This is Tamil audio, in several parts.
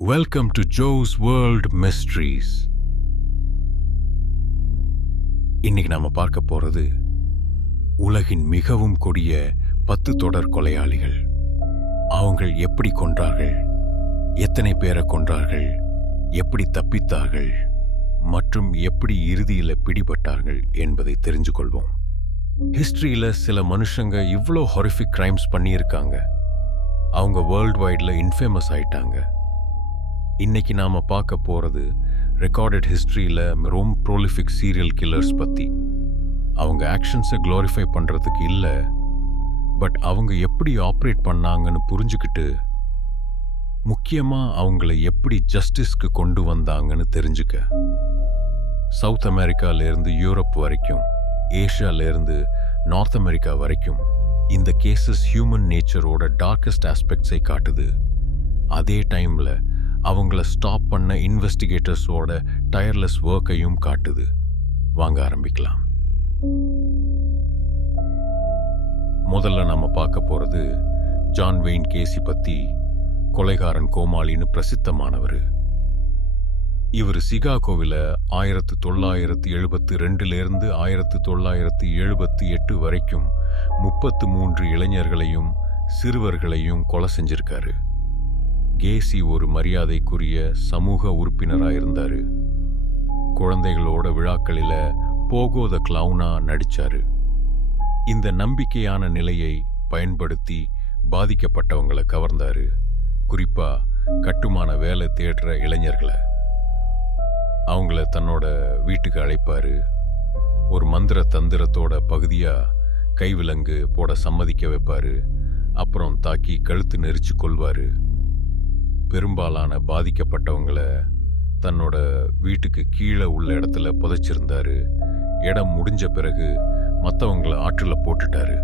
Welcome to Joe's World Mysteries. இன்னைக்கு நாம பார்க்க போறது உலகின் மிகவும் கொடிய 10 தொடர் கொலையாளிகள். அவங்க எப்படி கொன்றார்கள், எத்தனை பேரை கொன்றார்கள், எப்படி தப்பித்தார்கள் மற்றும் எப்படி இறுதியில் பிடிபட்டார்கள் என்பதை தெரிஞ்சு கொள்வோம். ஹிஸ்டரியில சில மனுஷங்க இவ்வளோ ஹாரிஃபிக் கிரைம்ஸ் பண்ணியிருக்காங்க. அவங்க வேர்ல்டு வைட்ல இன்ஃபேமஸ் ஆயிட்டாங்க. இன்னைக்கு நாம பார்க்க போறது ரெக்கார்டட் ஹிஸ்டரியில ரொம்ப ப்ரோலிஃபிக் சீரியல் கில்லர்ஸ் பத்தி. அவங்க ஆக்ஷன்ஸை க்ளோரிஃபை பண்றதுக்கு இல்லை, பட் அவங்க எப்படி ஆப்ரேட் பண்ணாங்கன்னு புரிஞ்சுக்கிட்டு முக்கியமா அவங்கள எப்படி ஜஸ்டிஸ்க்கு கொண்டு வந்தாங்கன்னு தெரிஞ்சுக்க. சவுத் அமெரிக்கால இருந்து யூரோப் வரைக்கும், ஏஷியால இருந்து நார்த் அமெரிக்கா வரைக்கும் இந்த கேசஸ் ஹியூமன் நேச்சரோட டார்க்கஸ்ட் ஆஸ்பெக்ட்ஸை காட்டுது. அதே டைம்ல அவங்கள ஸ்டாப் பண்ண இன்வெஸ்டிகேட்டர்ஸோட டயர்லெஸ் ஒர்க்கையும் காட்டுது. வாங்க ஆரம்பிக்கலாம். முதல்ல நம்ம பார்க்க போறது ஜான் வெயின் கேசி பத்தி. கொலைகாரன் கோமாளின்னு பிரசித்தமானவர். இவர் சிகாகோவில் 1972 1978 வரைக்கும் 33 இளைஞர்களையும் சிறுவர்களையும் கொலை செஞ்சிருக்காரு. கேசி ஒரு மரியாதைக்குரிய சமூக உறுப்பினராயிருந்தாரு. குழந்தைகளோட விழாக்களில போகோத கிளவுனா நடிச்சாரு. இந்த நம்பிக்கையான நிலையை பயன்படுத்தி பாதிக்கப்பட்டவங்களை கவர்ந்தாரு. குறிப்பா கட்டுமான வேலை தேடுற இளைஞர்களை. அவங்கள தன்னோட வீட்டுக்கு அழைப்பாரு. ஒரு மந்திர தந்திரத்தோட பகுதியா கைவிலங்கு போட சம்மதிக்க வைப்பாரு. அப்புறம் தாக்கி கழுத்து நெரிச்சு கொள்வாரு. பெரும்பாலான பாதிக்கப்பட்டவங்களை தன்னோட வீட்டுக்கு கீழே உள்ள இடத்துல புதைச்சிருந்தாரு. இடம் முடிஞ்ச பிறகு மற்றவங்களை ஆற்றுல போட்டுட்டாரு.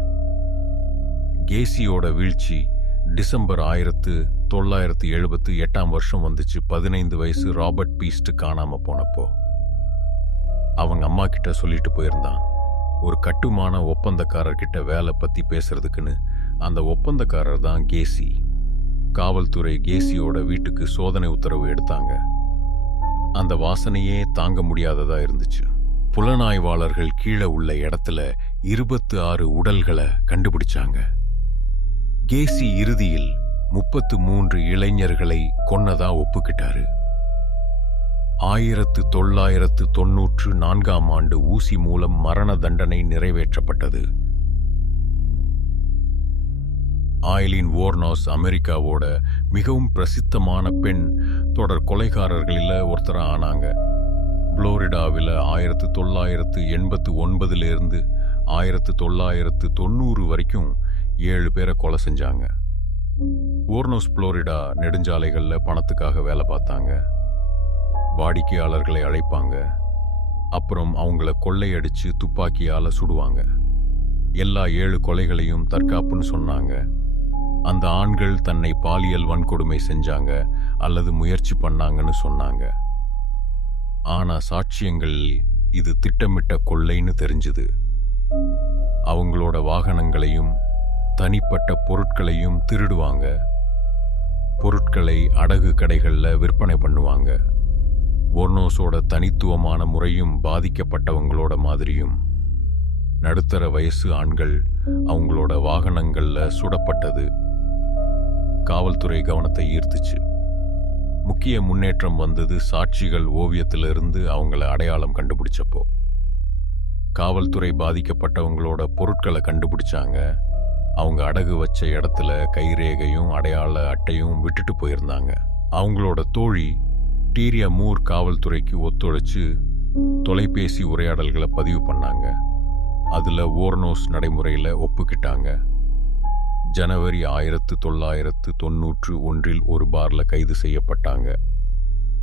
கேசியோட வீழ்ச்சி டிசம்பர் 1978 வந்துச்சு. 15 வயசு ராபர்ட் பீஸ்ட் காணாம போனப்போ அவங்க அம்மா கிட்ட சொல்லிட்டு போயிருந்தான், ஒரு கட்டுமான ஒப்பந்தக்காரர்கிட்ட வேலை பத்தி பேசுறதுக்குன்னு. அந்த ஒப்பந்தக்காரர் தான் கேசி. காவல்துறை கேசியோட வீட்டுக்கு சோதனை உத்தரவு எடுத்தாங்க. அந்த வாசனையே தாங்க முடியாததா இருந்துச்சு. புலனாய்வாளர்கள் கீழே உள்ள இடத்துல 26 உடல்களை கண்டுபிடிச்சாங்க. கேசி இறுதியில் 33 இளைஞர்களை கொன்னதா ஒப்புக்கிட்டாரு. 1994 ஊசி மூலம் மரண தண்டனை நிறைவேற்றப்பட்டது. ஆய்லின் வோர்னாஸ் அமெரிக்காவோட மிகவும் பிரசித்தமான பெண் தொடர் கொலைகாரர்களில் ஒருத்தரா ஆனாங்க. புளோரிடாவில் 1989 1990 வரைக்கும் 7 பேரை கொலை செஞ்சாங்க. வோர்னோஸ் புளோரிடா நெடுஞ்சாலைகளில் பணத்துக்காக வேலை பார்த்தாங்க. வாடிக்கையாளர்களை அழைப்பாங்க. அப்புறம் அவங்கள கொள்ளையடிச்சு துப்பாக்கியால சுடுவாங்க. எல்லா 7 கொலைகளையும் தற்காப்புன்னு சொன்னாங்க. அந்த ஆண்கள் தன்னை பாலியல் வன்கொடுமை செஞ்சாங்க அல்லது முயற்சி பண்ணாங்கன்னு சொன்னாங்க. ஆனா சாட்சியங்கள் இது திட்டமிட்ட கொள்ளைன்னு தெரிஞ்சுது. அவங்களோட வாகனங்களையும் தனிப்பட்ட பொருட்களையும் திருடுவாங்க. பொருட்களை அடகு கடைகள்ல விற்பனை பண்ணுவாங்க. வோர்னோஸோட தனித்துவமான முறையும் பாதிக்கப்பட்டவங்களோட மாதிரியும். நடுத்தர வயசு ஆண்கள் அவங்களோட வாகனங்கள்ல சுடப்பட்டது காவல்துறை கவனத்தை ஈர்த்துச்சு. முக்கிய முன்னேற்றம் வந்தது சாட்சிகள் ஓவியத்திலிருந்து அவங்கள அடையாளம் கண்டுபிடிச்சப்போ. காவல்துறை பாதிக்கப்பட்டவங்களோட பொருட்களை கண்டுபிடிச்சாங்க. அவங்க அடகு வச்ச இடத்துல கைரேகையும் அடையாள அட்டையும் விட்டுட்டு போயிருந்தாங்க. அவங்களோட தோழி டீரியா மூர் காவல்துறைக்கு ஒத்துழைச்சு தொலைபேசி உரையாடல்களை பதிவு பண்ணாங்க. அதுல வோர்னோஸ் நடைமுறையில ஒப்புக்கிட்டாங்க. ஜனவரி 1991 ஒரு பார்ல கைது செய்யப்பட்டாங்க.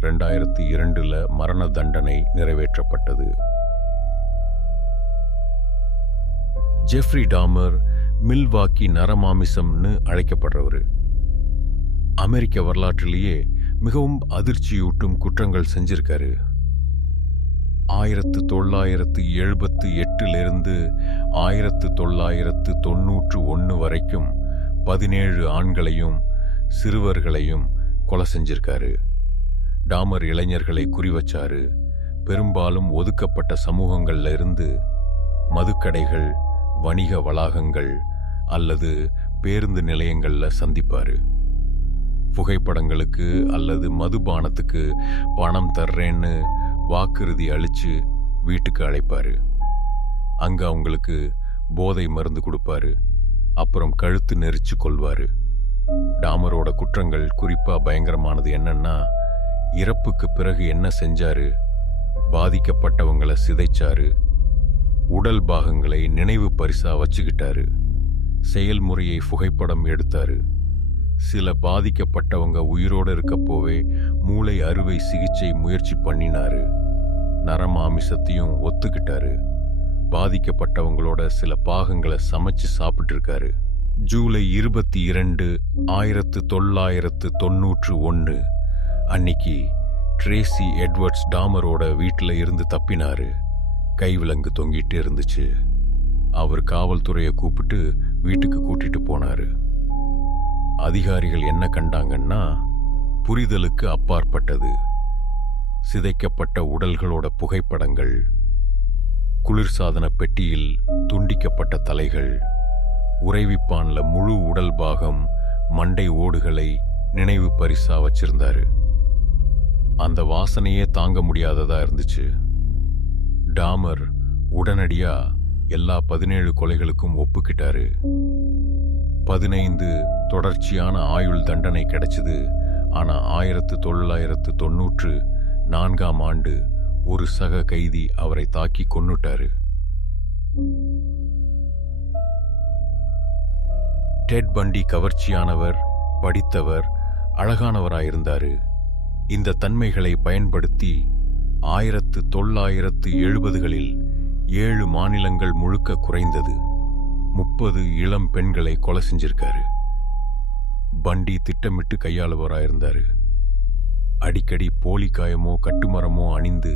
2002 மரண தண்டனை நிறைவேற்றப்பட்டது. ஜெஃப்ரி டாமர் மில்வாக்கி நரமாமிசம்னு அழைக்கப்படுறவர். அமெரிக்க வரலாற்றிலேயே மிகவும் அதிர்ச்சியூட்டும் குற்றங்கள் செஞ்சிருக்காரு. 1978 1991 வரைக்கும் 17 ஆண்களையும் சிறுவர்களையும் கொலை செஞ்சிருக்காரு. டாமர் இளைஞர்களை குறிவச்சாரு. பெரும்பாலும் ஒதுக்கப்பட்ட சமூகங்கள்ல இருந்து மதுக்கடைகள், வணிக வளாகங்கள் அல்லது பேருந்து நிலையங்கள்ல சந்திப்பாரு. புகைப்படங்களுக்கு அல்லது மதுபானத்துக்கு பணம் தர்றேன்னு வாக்குறுதி அளிச்சு வீட்டுக்கு அழைப்பாரு. அங்க அவங்களுக்கு போதை மருந்து கொடுப்பாரு. அப்புறம் கழுத்து நெரிச்சு கொள்வாரு. டாமரோட குற்றங்கள் குறிப்பா பயங்கரமானது என்னன்னா, இறப்புக்கு பிறகு என்ன செஞ்சாரு? பாதிக்கப்பட்டவங்களை சிதைச்சாரு. உடல் பாகங்களை நினைவு பரிசா வச்சுக்கிட்டாரு. செயல்முறையை புகைப்படம் எடுத்தாரு. சில பாதிக்கப்பட்டவங்க உயிரோடு இருக்கப்போவே மூளை அறுவை சிகிச்சை முயற்சி பண்ணினாரு. நரமாமிசத்தையும் ஒத்துக்கிட்டாரு. பாதிக்கப்பட்டவங்களோட சில பாகங்களை சமைச்சு சாப்பிட்டிருக்காரு. ஜூலை 22, 1991 அன்னைக்கு ட்ரேசி எட்வர்ட்ஸ் டாமரோட வீட்டில் இருந்து தப்பினாரு. கைவிலங்கு தொங்கிட்டு இருந்துச்சு. அவர் காவல்துறையை கூப்பிட்டு வீட்டுக்கு கூட்டிட்டு போனாரு. அதிகாரிகள் என்ன கண்டாங்கன்னா, புரிதலுக்கு அப்பாற்பட்டது. சிதைக்கப்பட்ட உடல்களோட புகைப்படங்கள், குளிர்சாதன பெட்டியில் துண்டிக்கப்பட்ட தலைகள், உறைவிப்பான்ல முழு உடல் பாகம், மண்டை ஓடுகளை நினைவு பரிசா வச்சிருந்தாரு. அந்த வாசனையே தாங்க முடியாததா இருந்துச்சு. டாமர் உடனடியா எல்லா 17 கொலைகளுக்கும் ஒப்புக்கிட்டாரு. 15 தொடர்ச்சியான ஆயுள் தண்டனை கிடைச்சது. ஆனா 1994 ஒரு சக கைதி அவரை தாக்கி கொன்னுட்டாரு. டெட் பண்டி கவர்ச்சியானவர், படித்தவர், அழகானவராயிருந்தாரு. இந்த தன்மைகளை பயன்படுத்தி 1970களில் 7 மாநிலங்கள் முழுக்க குறைந்தது 30 இளம் பெண்களை கொலை செஞ்சிருக்காரு. பண்டி திட்டமிட்டு கையாளுவராயிருந்தாரு. அடிக்கடி போலி காயமோ கட்டுமரமோ அணிந்து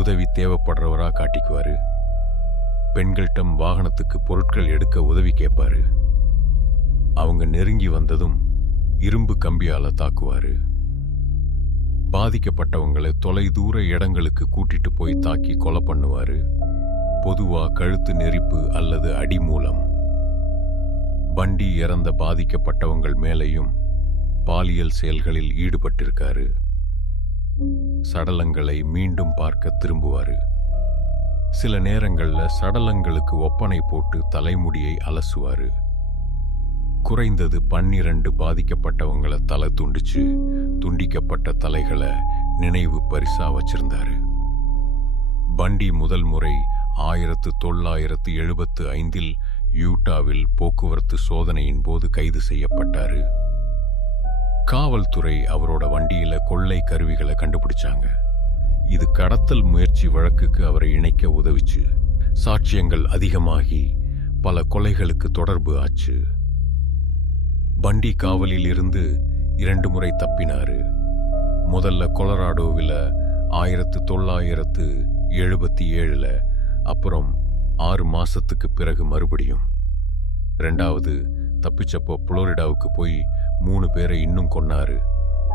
உதவி தேவைப்படுறவரா காட்டிக்குவாரு. பெண்கள்டம் வாகனத்துக்கு பொருட்கள் எடுக்க உதவி கேட்பாரு. அவங்க நெருங்கி வந்ததும் இரும்பு கம்பியால தாக்குவாரு. பாதிக்கப்பட்டவங்களை தொலைதூர இடங்களுக்கு கூட்டிட்டு போய் தாக்கி கொலை பண்ணுவாரு. பொதுவா கழுத்து நெரிப்பு அல்லது அடி மூலம். பண்டி இறந்த பாதிக்கப்பட்டவங்கள் மேலையும் பாலியல் செயல்களில் ஈடுபட்டிருக்காரு. சடலங்களை மீண்டும் பார்க்க திரும்புவாரு. சில நேரங்கள்ல சடலங்களுக்கு ஒப்பனை போட்டு தலைமுடியை அலசுவாரு. குறைந்தது 12 பாதிக்கப்பட்டவங்களை தலை துண்டிச்சு துண்டிக்கப்பட்ட தலைகளை நினைவு பரிசா வச்சிருந்தாரு. பண்டி முதல் முறை 1975 யூட்டாவில் போக்குவரத்து சோதனையின் போது கைது செய்யப்பட்டாரு. காவல்துறை அவரோட வண்டியில கொள்ளை கருவிகளை கண்டுபிடிச்சாங்க. இது கடத்தல் முயற்சி வழக்குக்கு அவரை இணைக்க உதவிச்சு. சாட்சியங்கள் அதிகமாகி பல கொலைகளுக்கு தொடர்பு ஆச்சு. பண்டி காவலில் இருந்து 2 முறை தப்பினாரு. முதல்ல கொலராடோவில் 1977, அப்புறம் 6 மாசத்துக்கு பிறகு மறுபடியும். 2வது தப்பிச்சப்போ புளோரிடாவுக்கு போய் 3 பேரை இன்னும் கொன்னாரு.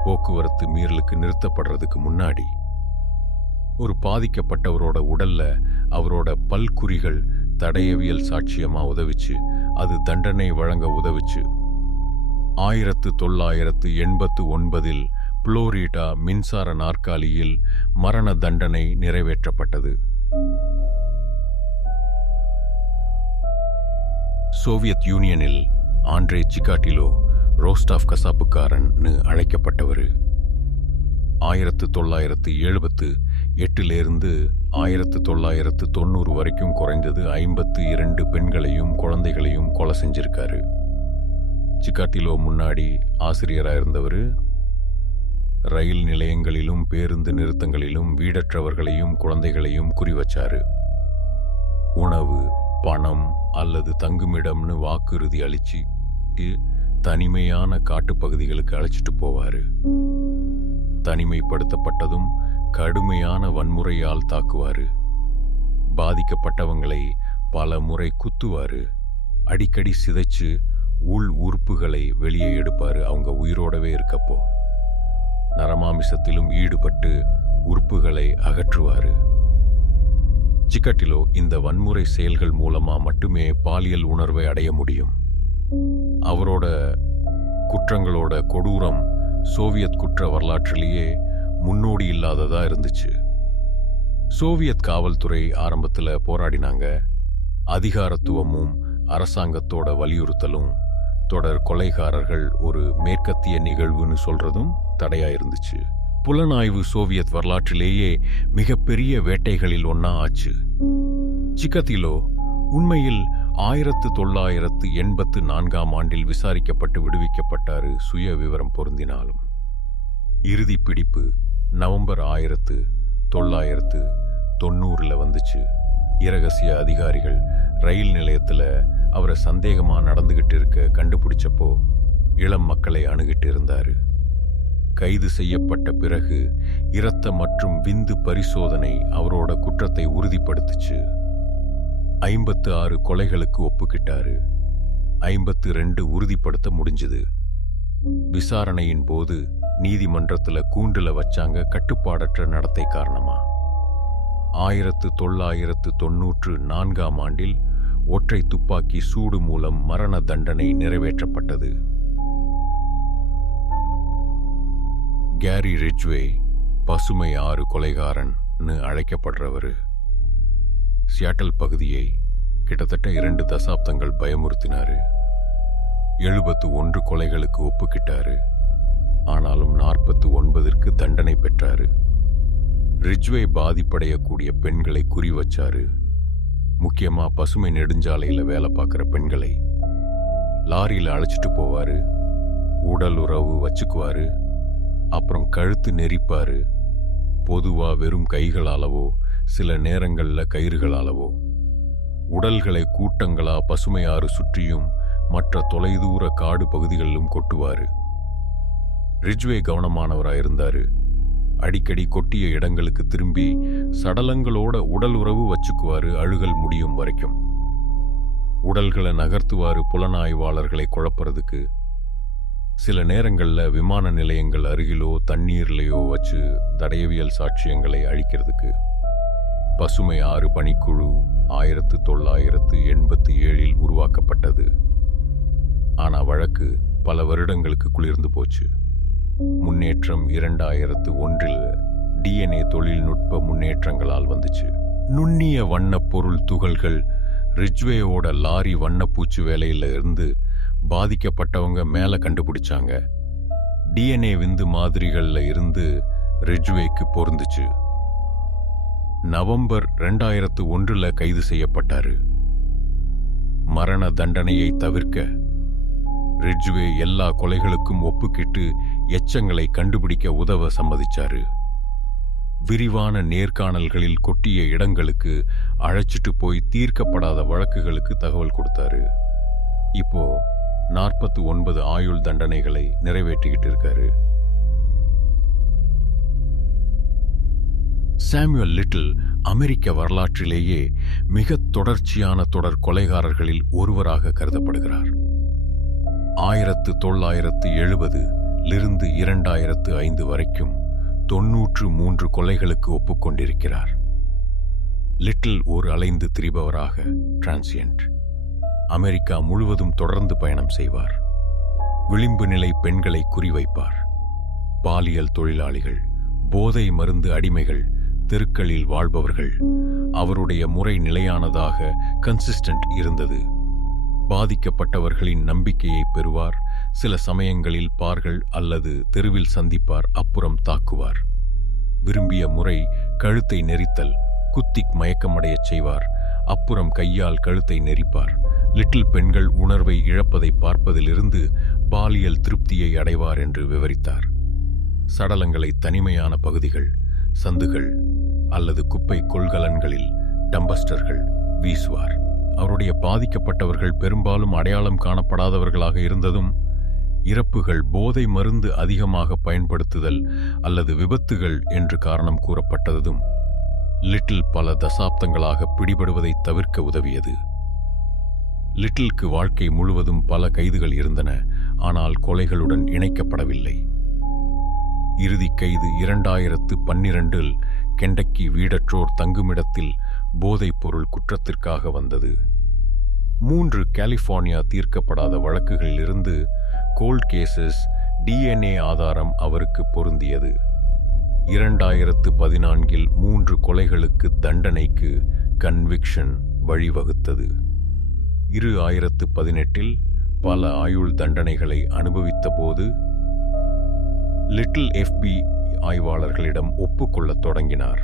போக்குவரத்து மீறலுக்கு நிறுத்தப்படுறதுக்கு முன்னாடி. ஒரு பாதிக்கப்பட்டவரோட உடல்ல அவரோட பல்குறிகள் தடயவியல் சாட்சியமா உதவிச்சு. அது தண்டனை வழங்க உதவிச்சு. 1989 புளோரிடா மின்சார நாற்காலியில் மரண தண்டனை நிறைவேற்றப்பட்டது. சோவியத் யூனியனில் ஆண்ட்ரே சிகாட்டிலோ ரோஸ்டாஃப் கசாப்புக்காரன்னு அழைக்கப்பட்டவர். 1978 1990 வரைக்கும் குறைந்தது 52 பெண்களையும் குழந்தைகளையும் கொலை செஞ்சிருக்காரு. சிகாட்டிலோ முன்னாடி ஆசிரியராக இருந்தவர். ரயில் நிலையங்களிலும் பேருந்து நிறுத்தங்களிலும் வீடற்றவர்களையும் குழந்தைகளையும் குறிவச்சாரு. உணவு, பணம் அல்லது தங்குமிடம்னு வாக்குறுதி அளிச்சு தனிமையான காட்டுப்பகுதிகளுக்கு அழைச்சிட்டு போவாரு. தனிமைப்படுத்தப்பட்டதும் கடுமையான வன்முறையால் தாக்குவாரு. பாதிக்கப்பட்டவங்களை பல முறை குத்துவாரு. அடிக்கடி சிதைச்சு உள் உறுப்புகளை வெளியே எடுப்பாரு அவங்க உயிரோடவே இருக்கப்போ. நரமாமிசத்திலும் ஈடுபட்டு உறுப்புகளை அகற்றுவாரு. சிக்கட்டிலோ இந்த வன்முறை செயல்கள் மூலமா மட்டுமே பாலியல் உணர்வை அடைய முடியும். அவரோட குற்றங்களோட கொடூரம் சோவியத் குற்ற வரலாற்றிலேயே முன்னோடி இல்லாததா இருந்துச்சு. சோவியத் காவல்துறை ஆரம்பத்துல போராடினாங்க. அதிகாரத்துவமும் அரசாங்கத்தோட வலியுறுத்தலும் தொடர் கொலைகாரர்கள் ஒரு மேற்கத்திய நிகழ்வுன்னு சொல்றதும் தடையா இருந்துச்சு. புலனாய்வு சோவியத் வரலாற்றிலேயே மிகப்பெரிய வேட்டைகளில் ஒன்னா ஆச்சு. சிக்கத்திலோ உண்மையில் 1984 விசாரிக்கப்பட்டு விடுவிக்கப்பட்டாரு. சுய விவரம் பொருந்தினாலும் இறுதி பிடிப்பு நவம்பர் 1990 வந்துச்சு. இரகசிய அதிகாரிகள் ரயில் நிலையத்துல அவரை சந்தேகமா நடந்துகிட்டு இருக்க கண்டுபிடிச்சப்போ இளம் மக்களை அணுகிட்டு இருந்தாரு. கைது செய்யப்பட்ட பிறகு இரத்த மற்றும் விந்து பரிசோதனை அவரோட குற்றத்தை உறுதிப்படுத்துச்சு. 56 கொலைகளுக்கு ஒப்புக்கிட்டாரு. 52 உறுதிப்படுத்த முடிஞ்சது. விசாரணையின் போது நீதிமன்றத்துல கூண்டுல வச்சாங்க கட்டுப்பாடற்ற நடத்தை காரணமா. 1994 ஒற்றை துப்பாக்கி சூடு மூலம் மரண தண்டனை நிறைவேற்றப்பட்டது. கேரி ரிட்ஜ்வே பசுமை 6 கொலைகாரன்னு அழைக்கப்படுறவர் சியாட்டல் பகுதியை கிட்டத்தட்ட 2 தசாப்தங்கள் பயமுறுத்தினாரு. 71 கொலைகளுக்கு ஒப்புக்கிட்டாரு. ஆனாலும் 49க்கு தண்டனை பெற்றாரு. ரிட்ஜ்வே பாதிப்படையக்கூடிய பெண்களை குறி வச்சாரு. முக்கியமா பசுமை நெடுஞ்சாலையில வேலை பார்க்குற பெண்களை லாரியில அழைச்சிட்டு போவாரு. உடல் உறவு வச்சுக்குவாரு. அப்புறம் கழுத்து நெரிப்பாரு. பொதுவா வெறும் கைகளாலவோ சில நேரங்கள்ல கயிறுகளாலவோ உடல்களை கூட்டங்களா பசுமை ஆறு சுற்றியும் மற்ற தொலைதூர காடு பகுதிகளிலும் கொட்டுவாரு. ரிட்ஜ்வே கவனமானவராயிருந்தாரு. அடிக்கடி கொட்டிய இடங்களுக்கு திரும்பி சடலங்களோட உடல் உறவு வச்சுக்குவாரு அழுகல் முடியும் வரைக்கும். உடல்களை நகர்த்துவாரு புலனாய்வாளர்களை குழப்பறதுக்கு. சில நேரங்கள்ல விமான நிலையங்கள் அருகிலோ தண்ணீர்லையோ வச்சு தடயவியல் சாட்சியங்களை அழிக்கிறதுக்கு. பசுமை 6 பணிக்குழு 1987 உருவாக்கப்பட்டது. ஆனா வழக்கு பல வருடங்களுக்கு குளிர்ந்து போச்சு. முன்னேற்றம் 2001 DNA தொழில்நுட்ப முன்னேற்றங்களால் வந்துச்சு. நுண்ணிய வண்ணப் பொருள் துகள்கள் ரிட்ஜ்வேயோட லாரி வண்ணப்பூச்சு வேலையில இருந்து பாதிக்கப்பட்டவங்க மேல கண்டுபிடிச்சாங்க. DNA விந்து மாதிரிகள்ல இருந்து ரிட்ஜ்வேக்கு பொருந்துச்சு. நவம்பர் 2001 கைது செய்யப்பட்டாரு. மரண தண்டனையை தவிர்க்க ரிட்ஜ்வே எல்லா கொலைகளுக்கும் ஒப்புக்கிட்டு எச்சங்களை கண்டுபிடிக்க உதவ சம்மதிச்சாரு. விரிவான நேர்காணல்களில் கொட்டிய இடங்களுக்கு அழைச்சிட்டு போய் தீர்க்கப்படாத வழக்குகளுக்கு தகவல் கொடுத்தாரு. இப்போ 49 ஆயுள் தண்டனைகளை நிறைவேற்றிக்கிட்டு இருக்காரு. சாமுவேல் லிட்டில் அமெரிக்க வரலாற்றிலேயே மிக தொடர்ச்சியான தொடர் கொலைகாரர்களில் ஒருவராக கருதப்படுகிறார். 1970 2005 வரைக்கும் 93 கொலைகளுக்கு ஒப்புக்கொண்டிருக்கிறார். லிட்டில் ஒரு அலைந்து திரிபவராக டிரான்சியன்ட் அமெரிக்கா முழுவதும் தொடர்ந்து பயணம் செய்வார். விளிம்பு நிலை பெண்களை குறிவைப்பார். பாலியல் தொழிலாளிகள், போதை மருந்து அடிமைகள், தெருக்களில் வாழ்பவர்கள். அவருடைய முறை நிலையானதாக கன்சிஸ்டன்ட் இருந்தது. பாதிக்கப்பட்டவர்களின் நம்பிக்கையை பெறுவார். சில சமயங்களில் பார்கள் அல்லது தெருவில் சந்திப்பார், அப்புறம் தாக்குவார். விரும்பிய முறை கழுத்தை நெரித்தல். குத்திக் மயக்கமடையச் செய்வார், அப்புறம் கையால் கழுத்தை நெரிப்பார். லிட்டில் பெண்கள் உணர்வை இழப்பதை பார்ப்பதிலிருந்து பாலியல் திருப்தியை அடைவார் என்று விவரித்தார். சடலங்களை தனிமையான பகுதிகள், சந்துகள் அல்லது குப்பை கொள்கலன்களில் டம்பஸ்டர்கள் வீசுவார். அவருடைய பாதிக்கப்பட்டவர்கள் பெரும்பாலும் அடையாளம் காணப்படாதவர்களாக இருந்ததும், இறப்புகள் போதை மருந்து அதிகமாக பயன்படுத்துதல் அல்லது விபத்துகள் என்று காரணம் கூறப்பட்டதும் லிட்டில் பல தசாப்தங்களாக பிடிபடுவதை தவிர்க்க உதவியது. லிட்டிலுக்கு வாழ்க்கை முழுவதும் பல கைதுகள் இருந்தன, ஆனால் கொலைகளுடன் இணைக்கப்படவில்லை. இறுதி கைது 2012 கெண்டக்கி வீடற்றோர் தங்குமிடத்தில் போதைப்பொருள் குற்றத்திற்காக வந்தது. 3 கலிபோர்னியா தீர்க்கப்படாத வழக்குகளிலிருந்து கோல்ட் கேசஸ் DNA ஆதாரம் அவருக்கு பொருந்தியது. 2014 3 கொலைகளுக்கு தண்டனைக்கு கன்விக்ஷன் வழிவகுத்தது. 2018 பல ஆயுள் தண்டனைகளை அனுபவித்த போது லிட்டில் FBI ஆய்வாளர்களிடம் ஒப்புக்கொள்ளத் தொடங்கினார்.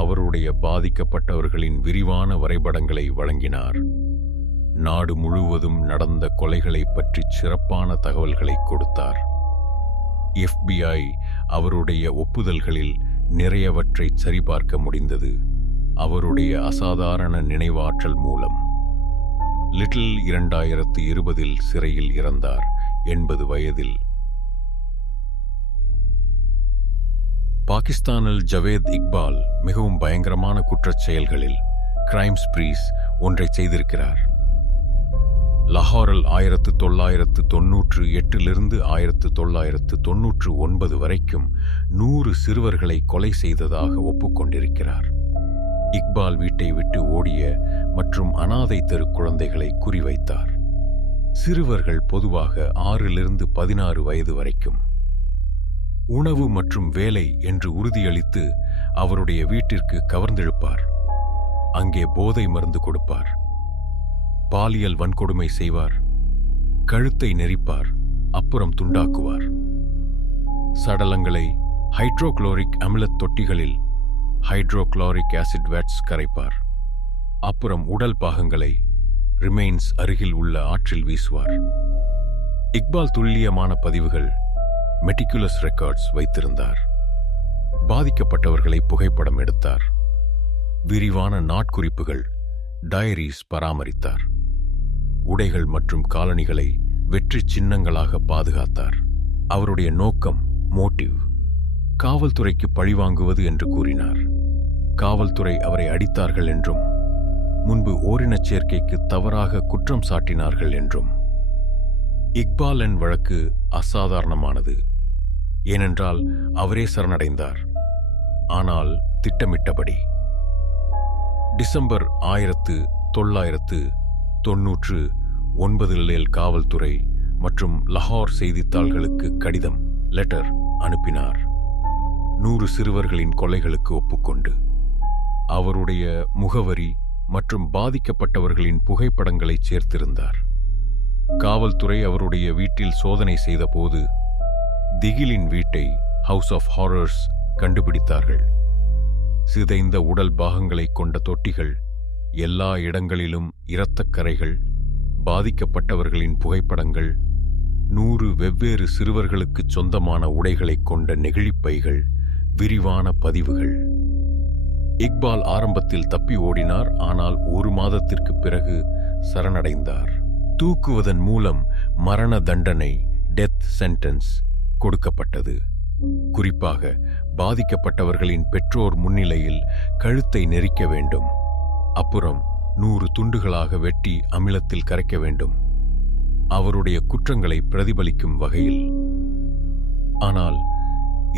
அவருடைய பாதிக்கப்பட்டவர்களின் விரிவான வரைபடங்களை வழங்கினார். நாடு முழுவதும் நடந்த கொலைகளை பற்றி சிறப்பான தகவல்களை கொடுத்தார். FBI அவருடைய ஒப்புதல்களில் நிறையவற்றை சரிபார்க்க முடிந்தது. அவருடைய அசாதாரண நினைவாற்றல் மூலம். லிட்டில் 2020 சிறையில் இறந்தார், 80 வயதில். பாகிஸ்தானில் ஜவேத் இக்பால் மிகவும் பயங்கரமான குற்றச் செயல்களில் கிரைம் ஸ்ப்ரீஸ் ஒன்றை செய்திருக்கிறார். லாகூரில் 1998 1999 வரைக்கும் 100 சிறுவர்களை கொலை செய்ததாக ஒப்புக்கொண்டிருக்கிறார். இக்பால் வீட்டை விட்டு ஓடிய மற்றும் அனாதை தெரு குழந்தைகளை குறிவைத்தார். சிறுவர்கள் பொதுவாக 6 16 வயது வரைக்கும். உணவு மற்றும் வேலை என்று உறுதியளித்து அவருடைய வீட்டிற்கு கவர்ந்திழுப்பார். அங்கே போதை மருந்து கொடுப்பார். பாலியல் வன்கொடுமை செய்வார். கழுத்தை நெரிப்பார். அப்புறம் துண்டாக்குவார். சடலங்களை ஹைட்ரோகுளோரிக் அமிலத் தொட்டிகளில் ஹைட்ரோகுளோரிக் ஆசிட் வேட்ஸ் கரைப்பார். அப்புறம் உடல் பாகங்களை ரிமைன்ஸ் அருகில் உள்ள ஆற்றில் வீசுவார். இக்பால் துல்லியமான பதிவுகள் மெட்டிகுலஸ் ரெக்கார்ட்ஸ் வைத்திருந்தார். பாதிக்கப்பட்டவர்களை புகைப்படம் எடுத்தார். விரிவான நாட்குறிப்புகள் டயரிஸ் பராமரித்தார். உடைகள் மற்றும் காலணிகளை வெற்றி சின்னங்களாக பாதுகாத்தார். அவருடைய நோக்கம் மோட்டிவ் காவல்துறைக்கு பழிவாங்குவது என்று கூறினார். காவல்துறை அவரை அடித்தார்கள் என்றும் முன்பு ஓரினச் சேர்க்கைக்கு தவறாக குற்றம் சாட்டினார்கள் என்றும். இக்பாலின் வழக்கு அசாதாரணமானது. ஏனென்றால் அவரே சரணடைந்தார், ஆனால் திட்டமிட்டபடி. டிசம்பர் 1999 காவல்துறை மற்றும் லாகூர் செய்தித்தாள்களுக்கு கடிதம் லெட்டர் அனுப்பினார். 100 சிறுவர்களின் கொலைகளுக்கு ஒப்புக்கொண்டு அவருடைய முகவரி மற்றும் பாதிக்கப்பட்டவர்களின் புகைப்படங்களை சேர்த்திருந்தார். காவல்துறை அவருடைய வீட்டில் சோதனை செய்தபோது திகிலின் வீட்டை ஹவுஸ் ஆஃப் ஹாரர்ஸ் கண்டுபிடித்தார்கள். சிதைந்த உடல் பாகங்களை கொண்ட தொட்டிகள், எல்லா இடங்களிலும் இரத்தக்கரைகள், பாதிக்கப்பட்டவர்களின் புகைப்படங்கள், 100 வெவ்வேறு சிறுவர்களுக்கு சொந்தமான உடைகளைக் கொண்ட நெகிழிப்பைகள், விரிவான பதிவுகள். இக்பால் ஆரம்பத்தில் தப்பி ஓடினார், ஆனால் 1 மாதத்திற்கு பிறகு சரணடைந்தார். தூக்குவதன் மூலம் மரண தண்டனை டெத் சென்டென்ஸ் கொடுக்கப்பட்டது. குறிப்பாக பாதிக்கப்பட்டவர்களின் பெற்றோர் முன்னிலையில் கழுத்தை நெரிக்க வேண்டும். அப்புறம் 100 துண்டுகளாக வெட்டி அமிலத்தில் கரைக்க வேண்டும், அவருடைய குற்றங்களை பிரதிபலிக்கும் வகையில். ஆனால்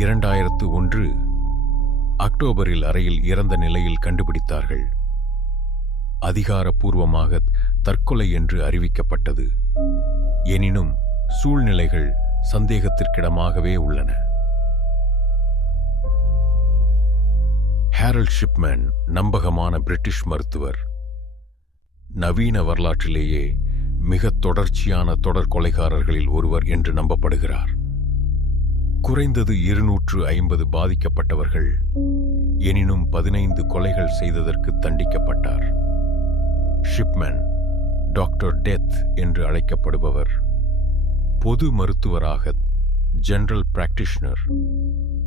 2001 அக்டோபரில் அறையில் இறந்த நிலையில் கண்டுபிடித்தார்கள். அதிகாரப்பூர்வமாக தற்கொலை என்று அறிவிக்கப்பட்டது. எனினும் சூழ்நிலைகள் சந்தேகத்திற்கிடமாகவே உள்ளன. ஹாரல்ட் ஷிப்மேன் நம்பகமான பிரிட்டிஷ் மருத்துவர். நவீன வரலாற்றிலேயே மிக தொடர்ச்சியான தொடர் கொலைகாரர்களில் ஒருவர் என்று நம்பப்படுகிறார். குறைந்தது 250 பாதிக்கப்பட்டவர்கள், எனினும் 15 கொலைகள் செய்ததற்கு தண்டிக்கப்பட்டார். ஷிப்மேன் டாக்டர் டெத் என்று அழைக்கப்படுபவர். பொது மருத்துவராக ஜெனரல் பிராக்டிஷனர்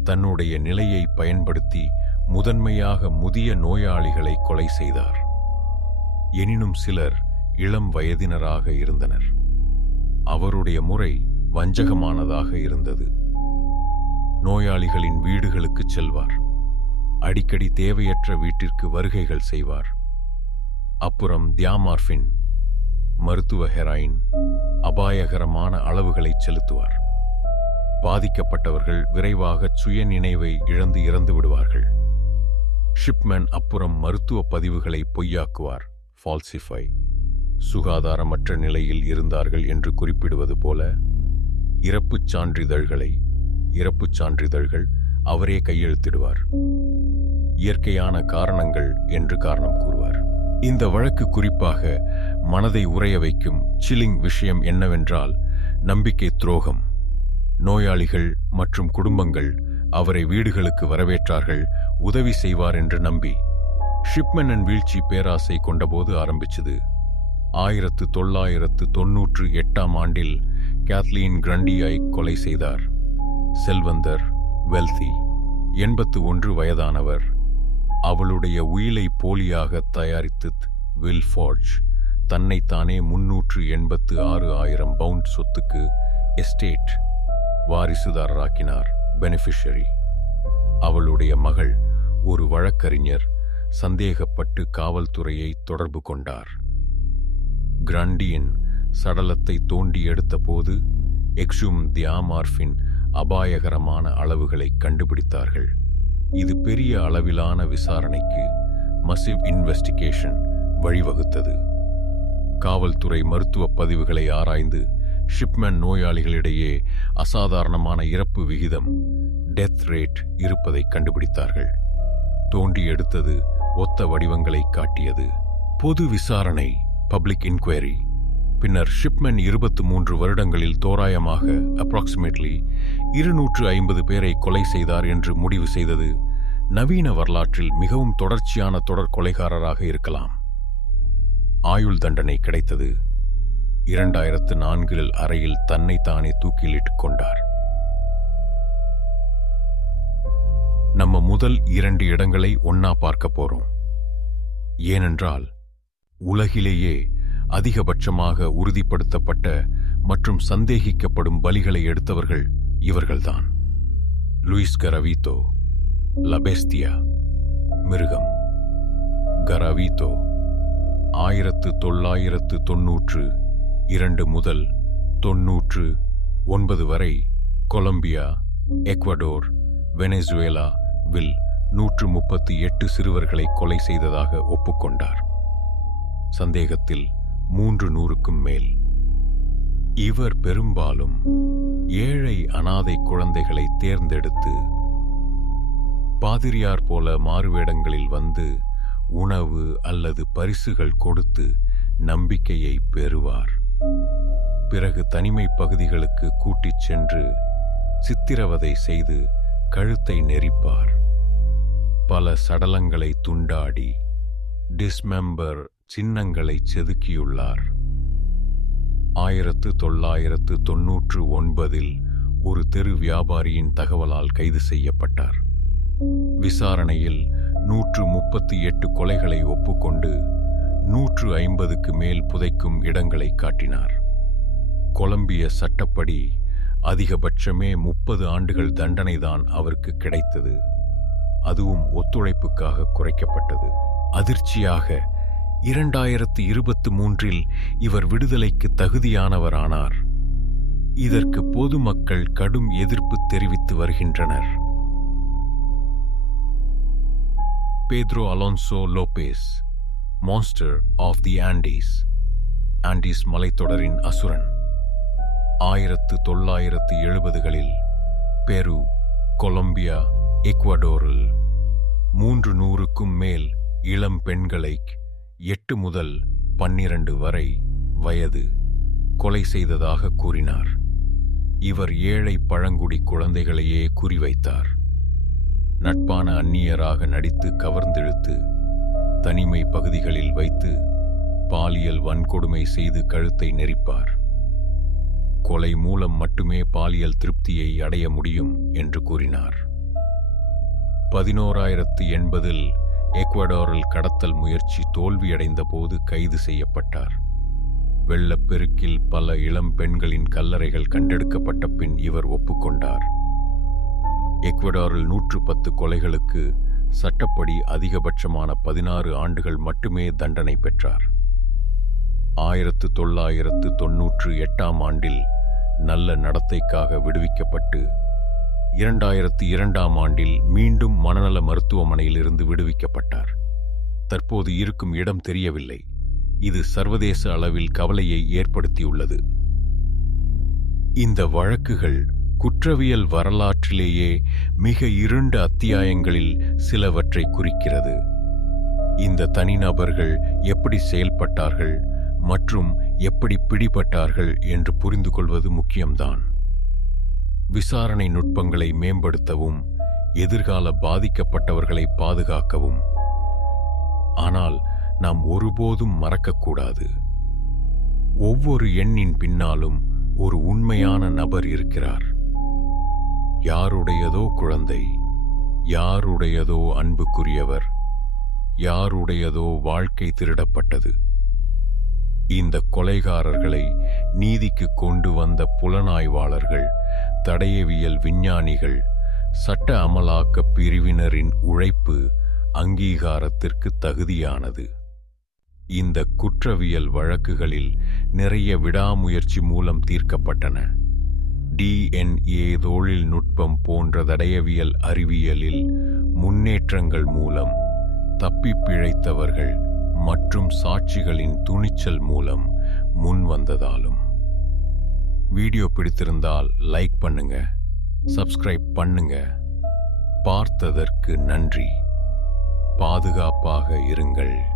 தன்னுடைய நிலையை பயன்படுத்தி முதன்மையாக முதிய நோயாளிகளை கொலை செய்தார். எனினும் சிலர் இளம் வயதினராக இருந்தனர். அவருடைய முறை வஞ்சகமானதாக இருந்தது. நோயாளிகளின் வீடுகளுக்குச் செல்வார். அடிக்கடி தேவையற்ற வீட்டிற்கு வருகைகள் செய்வார். அப்புறம் தியாமார்பின், மருத்துவ ஹெராயின், அபாயகரமான அளவுகளை செலுத்துவார். பாதிக்கப்பட்டவர்கள் விரைவாக சுயநினைவை இழந்து இறந்து விடுவார்கள். ஷிப்மேன் அப்புறம் மருத்துவ பதிவுகளை பொய்யாக்குவார், ஃபால்சிஃபை. சுகாதாரமற்ற நிலையில் இருந்தார்கள் என்று குறிப்பிடுவது போல இறப்புச் சான்றிதழ்கள் அவரே கையெழுத்திடுவார். இயற்கையான காரணங்கள் என்று காரணம் கூறுவார். இந்த வழக்கு குறிப்பாக மனதை உறைய வைக்கும் சில்லிங் விஷயம் என்னவென்றால் நம்பிக்கை துரோகம். நோயாளிகள் மற்றும் குடும்பங்கள் அவரை வீடுகளுக்கு வரவேற்றார்கள், உதவி செய்வார் என்று நம்பி. ஷிப்மேனின் வீழ்ச்சி பேராசை கொண்டபோது ஆரம்பிச்சது. 1998ஆம் ஆண்டில் கேத்லீன் கிரண்டியை கொலை செய்தார். செல்வந்தர், வெல்தி, 81 வயதானவர். அவளுடைய உயிலை போலியாக தயாரித்து வில்ஃபார்ஜ் தன்னைத்தானே 386,000 பவுண்ட் சொத்துக்கு எஸ்டேட் வாரிசுதாரராக்கினார், பெனிஃபிஷரி. அவளுடைய மகள் ஒரு வழக்கறிஞர் சந்தேகப்பட்டு காவல்துறையை தொடர்பு கொண்டார். கிராண்டியின் சடலத்தை தோண்டி எடுத்த போது எக்ஸும் தியாமார்பின் அபாயகரமான அளவுகளை கண்டுபிடித்தார்கள். இது பெரிய அளவிலான விசாரணைக்கு, மசிவ் இன்வெஸ்டிகேஷன், வழிவகுத்தது. காவல்துறை மருத்துவ பதிவுகளை ஆராய்ந்து ஷிப்மேன் நோயாளிகளிடையே அசாதாரணமான இறப்பு விகிதம், டெத் ரேட் இருப்பதை கண்டுபிடித்தார்கள். தோண்டி எடுத்தது ஒத்த வடிவங்களை காட்டியது. பொது விசாரணை, பப்ளிக் இன்குவரி. பின்னர் ஷிப்மேன் 23 வருடங்களில் தோராயமாக அப்ராக்சிமேட்லி 250 பேரை கொலை செய்தார் என்று முடிவு செய்தது. நவீன வரலாற்றில் மிகவும் தொடர்ச்சியான தொடர் கொலைகாரராக இருக்கலாம். ஆயுள் தண்டனை கிடைத்தது. 2004இல் அறையில் தன்னை தானே தூக்கிலிட்டுக் கொண்டார். நம்ம முதல் 2 இடங்களை ஒன்னா பார்க்க போறோம். ஏனென்றால் உலகிலேயே அதிகபட்சமாக உறுதிப்படுத்தப்பட்ட மற்றும் சந்தேகிக்கப்படும் பலிகளை எடுத்தவர்கள் இவர்கள்தான். லூயிஸ் கராவிட்டோ, லா பெஸ்டியா, மிருகம். கராவிட்டோ 1992 முதல் 99 வரை கொலம்பியா, எக்வடோர், வெனிசுவேலாவில் 138 சிறுவர்களை கொலை செய்ததாக ஒப்புக்கொண்டார். சந்தேகத்தில் 300க்கும் மேல். இவர் பெரும்பாலும் ஏழை அனாதை குழந்தைகளை தேர்ந்தெடுத்து பாதிரியார் போல மாறுவேடங்களில் வந்து உணவு அல்லது பரிசுகள் கொடுத்து நம்பிக்கையை பெறுவார். பிறகு தனிமை பகுதிகளுக்கு கூட்டிச் சென்று சித்திரவதை செய்து கழுத்தை நெரிப்பார். பல சடலங்களை துண்டாடி டிஸ்மெம்பர் சின்னங்களை செதுக்கியுள்ளார். 1999இல் ஒரு தெரு வியாபாரியின் தகவலால் கைது செய்யப்பட்டார். விசாரணையில் 138 கொலைகளை ஒப்புக்கொண்டு 150க்கு மேல் புதைக்கும் இடங்களை காட்டினார். கொலம்பிய சட்டப்படி அதிகபட்சமே 30 ஆண்டுகள் தண்டனைதான் அவருக்கு கிடைத்தது. அதுவும் ஒத்துழைப்புக்காக குறைக்கப்பட்டது. அதிர்ச்சியாக 2023இல் இவர் விடுதலைக்கு தகுதியானவரானார். இதற்கு பொதுமக்கள் கடும் எதிர்ப்பு தெரிவித்து வருகின்றனர். Pedro Alonso Lopez, monster of the Andes, Andes மலைத்தொடரின் அசுரன். 1970களில் பெரு, கொலம்பியா, எக்வடோரில் 300க்கும் மேல் இளம் பெண்களை 8 முதல் 12 வரை வயது கொலை செய்ததாக கூறினார். இவர் ஏழை பழங்குடி குழந்தைகளையே குறிவைத்தார். நட்பான அந்நியராக நடித்து கவர்ந்திழுத்து தனிமை பகுதிகளில் வைத்து பாலியல் வன்கொடுமை செய்து கழுத்தை நெரிப்பார். கொலை மூலம் மட்டுமே பாலியல் திருப்தியை அடைய முடியும் என்று கூறினார். 1180இல் எக்வடோரில் கடத்தல் முயற்சி தோல்வியடைந்த போது கைது செய்யப்பட்டார். வெள்ளப்பெருக்கில் பல இளம் பெண்களின் கல்லறைகள் கண்டெடுக்கப்பட்ட பின் இவர் ஒப்புக்கொண்டார். எக்வடோரில் 110 கொலைகளுக்கு சட்டப்படி அதிகபட்சமான 16 ஆண்டுகள் மட்டுமே தண்டனை பெற்றார். 1998ஆம் ஆண்டில் நல்ல நடத்தைக்காக விடுவிக்கப்பட்டு 2002ஆம் ஆண்டில் மீண்டும் மனநல மருத்துவமனையில் இருந்து விடுவிக்கப்பட்டார். தற்போது இருக்கும் இடம் தெரியவில்லை. இது சர்வதேச அளவில் கவலையை ஏற்படுத்தியுள்ளது. இந்த வழக்குகள் குற்றவியல் வரலாற்றிலேயே மிக இருண்ட அத்தியாயங்களில் சிலவற்றை குறிக்கிறது. இந்த தனிநபர்கள் எப்படி செயல்பட்டார்கள் மற்றும் எப்படி பிடிபட்டார்கள் என்று புரிந்து கொள்வது முக்கியம்தான். விசாரணை நுட்பங்களை மேம்படுத்தவும் எதிர்கால பாதிக்கப்பட்டவர்களை பாதுகாக்கவும். ஆனால் நாம் ஒருபோதும் மறக்கக்கூடாது, ஒவ்வொரு எண்ணின் பின்னாலும் ஒரு உண்மையான நபர் இருக்கிறார். யாருடையதோ குழந்தை, யாருடையதோ அன்புக்குரியவர், யாருடையதோ வாழ்க்கை திருடப்பட்டது. இந்த கொலைகாரர்களை நீதிக்கு கொண்டு வந்த புலனாய்வாளர்கள், தடயவியல் விஞ்ஞானிகள், சட்ட அமலாக்க பிரிவினரின் உழைப்பு அங்கீகாரத்திற்கு தகுதியானது. இந்த குற்றவியல் வழக்குகளில் நிறைய விடாமுயற்சி மூலம் தீர்க்கப்பட்டன. DNA தொழில்நுட்பம் போன்ற தடயவியல் அறிவியலில் முன்னேற்றங்கள் மூலம் தப்பிப் பிழைத்தவர்கள் மற்றும் சாட்சிகளின் துணிச்சல் மூலம் முன் வந்ததாலும். வீடியோ பிடித்திருந்தால் லைக் பண்ணுங்க, சப்ஸ்கிரைப் பண்ணுங்க. பார்த்ததற்கு நன்றி. பாதுகாப்பாக இருங்கள்.